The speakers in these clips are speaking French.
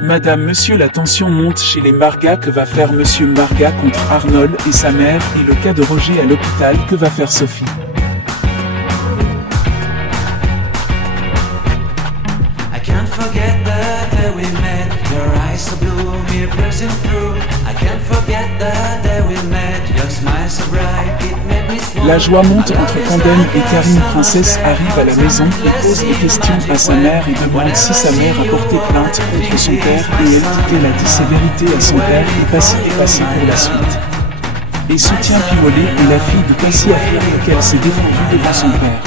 Madame, monsieur, la tension monte chez les Marga. Que va faire monsieur Marga contre Arnold et sa mère? Et le cas de Roger à l'hôpital, que va faire Sophie? La joie monte entre Camden et Karine. Princesse arrive à la maison et pose des questions à sa mère et demande si sa mère a porté plainte contre son père, et elle dit qu'elle a dit ses vérités à son père et Passy est passée pour la suite. Et soutient Piollet, et la fille de Passy affirme qu'elle s'est défendue devant son père.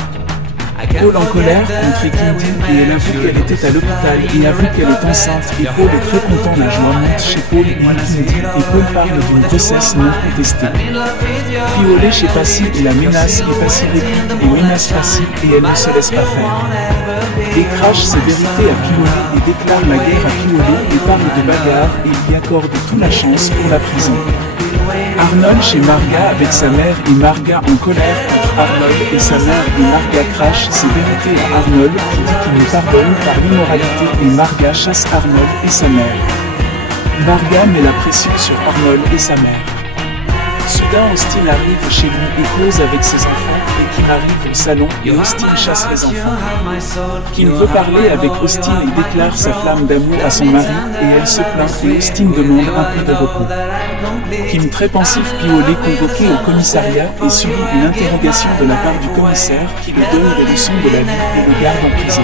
Paul en colère contre Ekindy, et elle avoue qu'elle était à l'hôpital et avoue qu'elle est enceinte, et Paul est très content. La joie monte chez Paul et Ekindy, et Paul parle d'une grossesse non contestée. Piollet chez Passy et la menace, et Passy répond et menace Passy, et elle ne se laisse pas faire. Et crache ses vérités à Piollet et déclare la guerre à Piollet et parle de bagarre et lui accorde toute la chance pour la prison. Arnold chez Marga avec sa mère, et Marga en colère contre Arnold et sa mère, et Marga crache ses vérités à Arnold qui dit qu'il lui pardonne par l'immoralité, et Marga chasse Arnold et sa mère. Marga met la pression sur Arnold et sa mère. Soudain Austin arrive chez lui et cause avec ses enfants, et Kim arrive au salon et Austin chasse les enfants. Kim veut parler avec Austin et déclare sa flamme d'amour à son mari, et elle se plaint et Austin demande un peu de repos. Kim, très pensif, Piollet convoqué au commissariat et subit une interrogation de la part du commissaire qui lui donne des leçons de la vie et le garde en prison.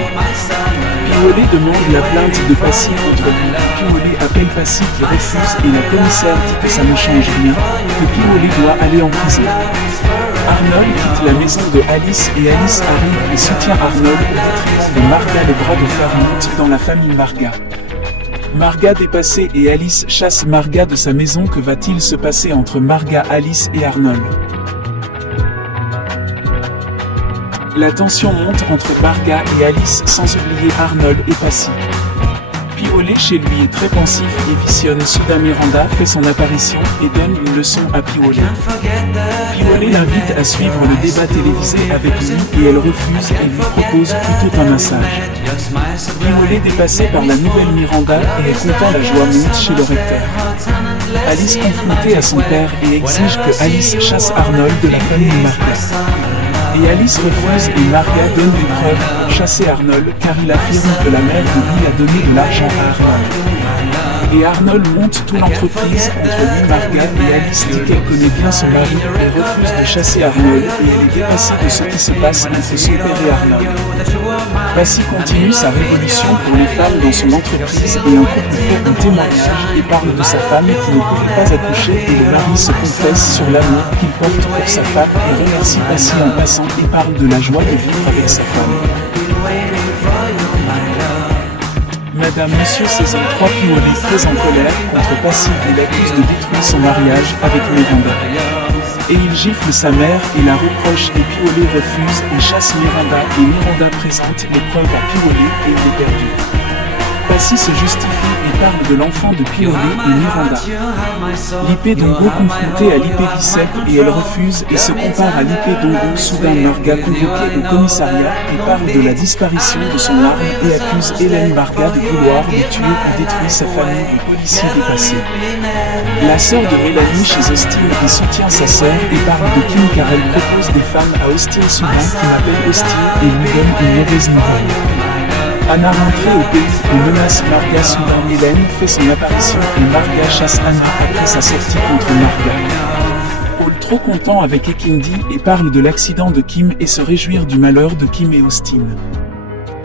Piollet demande la plainte de Passy contre lui. Piollet appelle Passy qui refuse et la commissaire dit que ça ne change rien, que Piollet doit aller en prison. Arnold quitte la maison de Alice et Alice arrive et soutient Arnold au détriment de Marga. Les bras de fer montent dans la famille Marga. Marga dépassée et Alice chasse Marga de sa maison. Que va-t-il se passer entre Marga, Alice et Arnold? La tension monte entre Marga et Alice, sans oublier Arnold et Passy. Piollet chez lui est très pensif et visionne. Soudain Miranda fait son apparition et donne une leçon à Piollet. Piollet l'invite à suivre le débat télévisé avec lui et elle refuse et lui propose plutôt un massage. Piollet dépassé par la nouvelle Miranda et est content. La joie monte chez le recteur. Alice confrontée à son père et exige que Alice chasse Arnold de la famille Marga. Et Alice refuse et Marga donne des preuves pour chasser Arnold car il affirme que la mère de lui a donné de l'argent à Arnold. Et Arnold monte toute l'entreprise contre lui. Marga et Alice dit qu'elle connaît bien son mari et refuse de chasser Arnold et elle est dépassée de ce qui se passe entre son père et Arnold. Passy continue sa révolution pour les femmes dans son entreprise et un couple fait un témoignage et parle de sa femme qui ne pouvait pas accoucher et le mari se confesse sur l'amour qu'il porte pour sa femme et remercie Passy en passant et parle de la joie de vivre avec sa femme. Madame, monsieur, saison 3. Piollet très en colère contre Passy et l'accuse de détruire son mariage avec Miranda. Et il gifle sa mère et la reproche et Piollet refuse et chasse Miranda et Miranda présente les preuves à Piollet et il est perdu. Passy se justifie et parle de l'enfant de Piollet et Miranda. Lipé Dongo confronté à Lipé Bissep et elle refuse et se compare à Lipé Dongo. Soudain Marga convoquée au commissariat et parle de la disparition de son arme et accuse Hélène Marga de vouloir le tuer et détruire sa famille et policiers dépassés. La sœur de Mélanie chez Austin et soutient sa sœur et parle de Kim car elle propose des femmes à Austin. Soudain Kim appelle Austin et lui donne une mauvaise nouvelle. Anna rentrée au pays et menace Marga. Soudain Hélène fait son apparition et Marga chasse Anna après sa sortie contre Marga. Paul trop content avec Ekindy et parle de l'accident de Kim et se réjouir du malheur de Kim et Austin.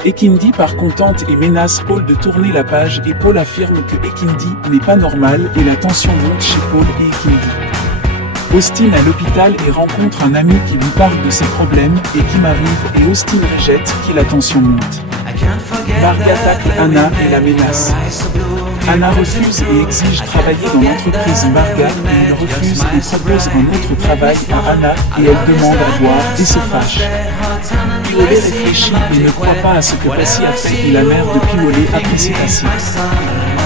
Ekindy part contente et menace Paul de tourner la page et Paul affirme que Ekindy n'est pas normal et la tension monte chez Paul et Ekindy. Austin à l'hôpital et rencontre un ami qui lui parle de ses problèmes et Kim arrive et Austin rejette qui la tension monte. Marga tacle Anna et la menace. Anna refuse et exige travailler dans l'entreprise Marga et il refuse et propose un autre travail à Anna et elle demande à boire et se fâche. Piollet réfléchit et ne croit pas à ce que Passy a fait et la mère de Piollet apprécie Passy.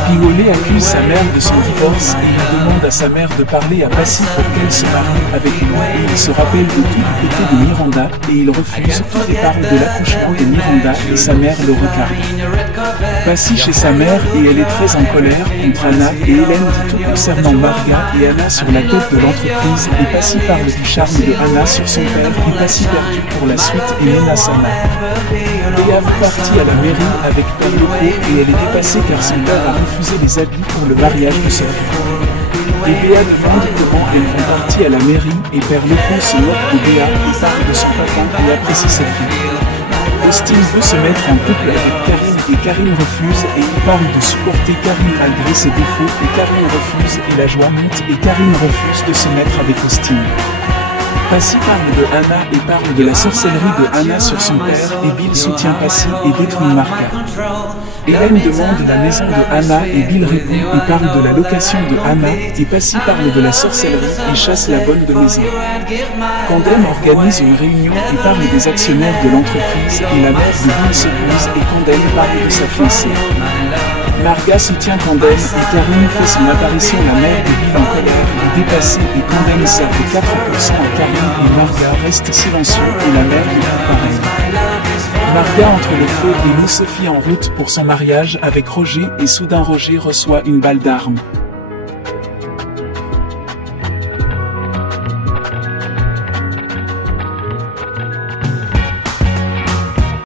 Piolet accuse sa mère de son divorce et il demande à sa mère de parler à Passy pour qu'elle se marie avec lui. Il se rappelle de tout du côté de Miranda et il refuse tout et parle de l'accouchement de Miranda et sa mère le regarde. Passy chez sa mère et elle est très en colère contre Anna et Hélène dit tout concernant Marga et Anna sur la tête de l'entreprise et Passy parle du charme de Anna sur son père et Passy perdu pour la suite et menace Anna. Béa est partie à la mairie avec Père Leco et elle est dépassée car son père a refusé les habits pour le mariage de son fils. Et Béa demande comment elles font partie à la mairie et Père Leco se moque de Béa et parle de son papa et apprécie sa fille. Austin veut se mettre en couple avec Karine et Karine refuse et il parle de supporter Karine malgré ses défauts et Karine refuse et la joie monte et Karine refuse de se mettre avec Austin. Passy parle de Anna et parle de la sorcellerie de Anna sur son père et Bill soutient Passy et détruit Marga. Hélène demande la maison de Anna et Bill répond et parle de la location de Anna et Passy parle de la sorcellerie et chasse la bonne de maison. Condem organise une réunion et parle des actionnaires de l'entreprise et la mère de Bill s'oppose et Condem parle de sa fiancée. Marga soutient Condem et Karine fait son apparition. La mère de Bill en colère est dépassée et Condem sert de 4% à Karine et Marga reste silencieux et la mère lui dit pareil. Marga entre le feu et met Sophie en route pour son mariage avec Roger et soudain Roger reçoit une balle d'arme.